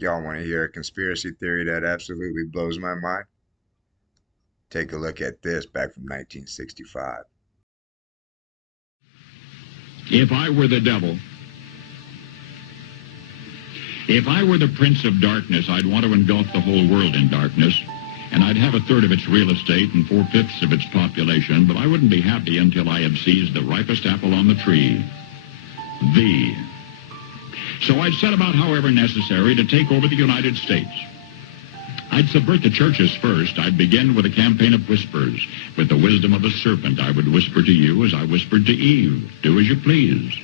Y'all want to hear a conspiracy theory that absolutely blows my mind? Take a look at this back from 1965. If I were the devil, if I were the prince of darkness, I'd want to engulf the whole world in darkness, and I'd have a third of its real estate and four-fifths of its population, but I wouldn't be happy until I had seized the ripest apple on the tree. Thee. So I'd set about, however necessary, to take over the United States. I'd subvert the churches first. I'd begin with a campaign of whispers. With the wisdom of a serpent, I would whisper to you as I whispered to Eve, do as you please.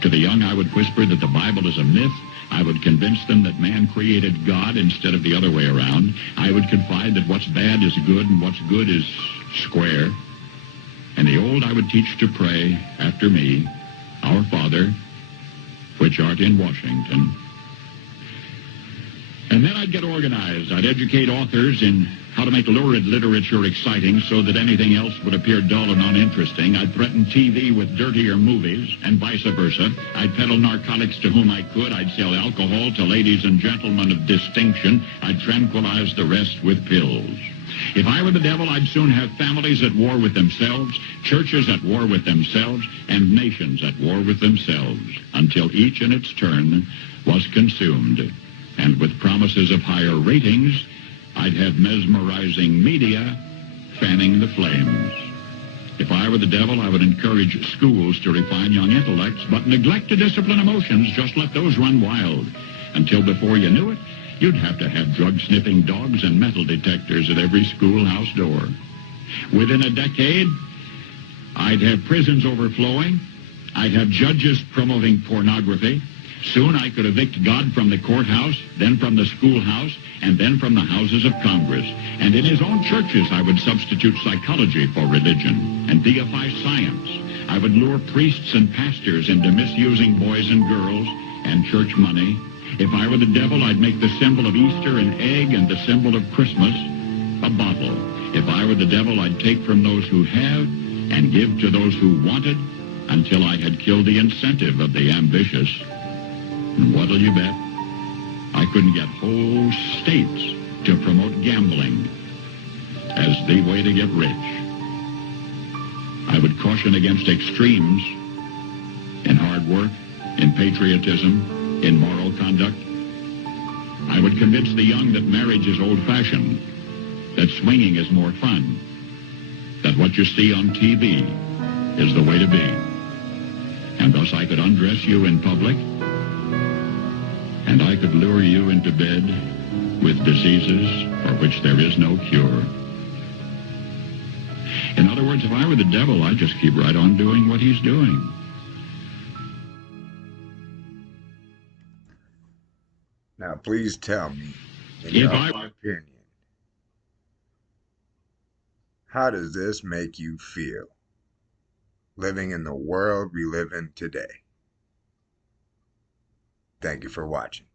To the young, I would whisper that the Bible is a myth. I would convince them that man created God instead of the other way around. I would confide that what's bad is good and what's good is square. And the old I would teach to pray after me, Our Father, which art in Washington. And then I'd get organized. I'd educate authors in how to make lurid literature exciting so that anything else would appear dull and uninteresting. I'd threaten TV with dirtier movies and vice versa. I'd peddle narcotics to whom I could. I'd sell alcohol to ladies and gentlemen of distinction. I'd tranquilize the rest with pills. If I were the devil, I'd soon have families at war with themselves, churches at war with themselves, and nations at war with themselves, until each in its turn was consumed. And with promises of higher ratings, I'd have mesmerizing media fanning the flames. If I were the devil, I would encourage schools to refine young intellects, but neglect to discipline emotions, just let those run wild. Until before you knew it, you'd have to have drug-sniffing dogs and metal detectors at every schoolhouse door. Within a decade, I'd have prisons overflowing. I'd have judges promoting pornography. Soon I could evict God from the courthouse, then from the schoolhouse, and then from the houses of Congress. And in his own churches, I would substitute psychology for religion and deify science. I would lure priests and pastors into misusing boys and girls and church money. If I were the devil, I'd make the symbol of Easter an egg and the symbol of Christmas a bottle. If I were the devil, I'd take from those who have and give to those who wanted until I had killed the incentive of the ambitious. And what'll you bet? I couldn't get whole states to promote gambling as the way to get rich. I would caution against extremes in hard work, in patriotism, in moral conduct. I would convince the young that marriage is old-fashioned, that swinging is more fun, that what you see on TV is the way to be. And thus I could undress you in public, and I could lure you into bed with diseases for which there is no cure. In other words, if I were the devil, I'd just keep right on doing what he's doing. Now, please tell me, in If your I opinion, how does this make you feel, living in the world we live in today? Thank you for watching.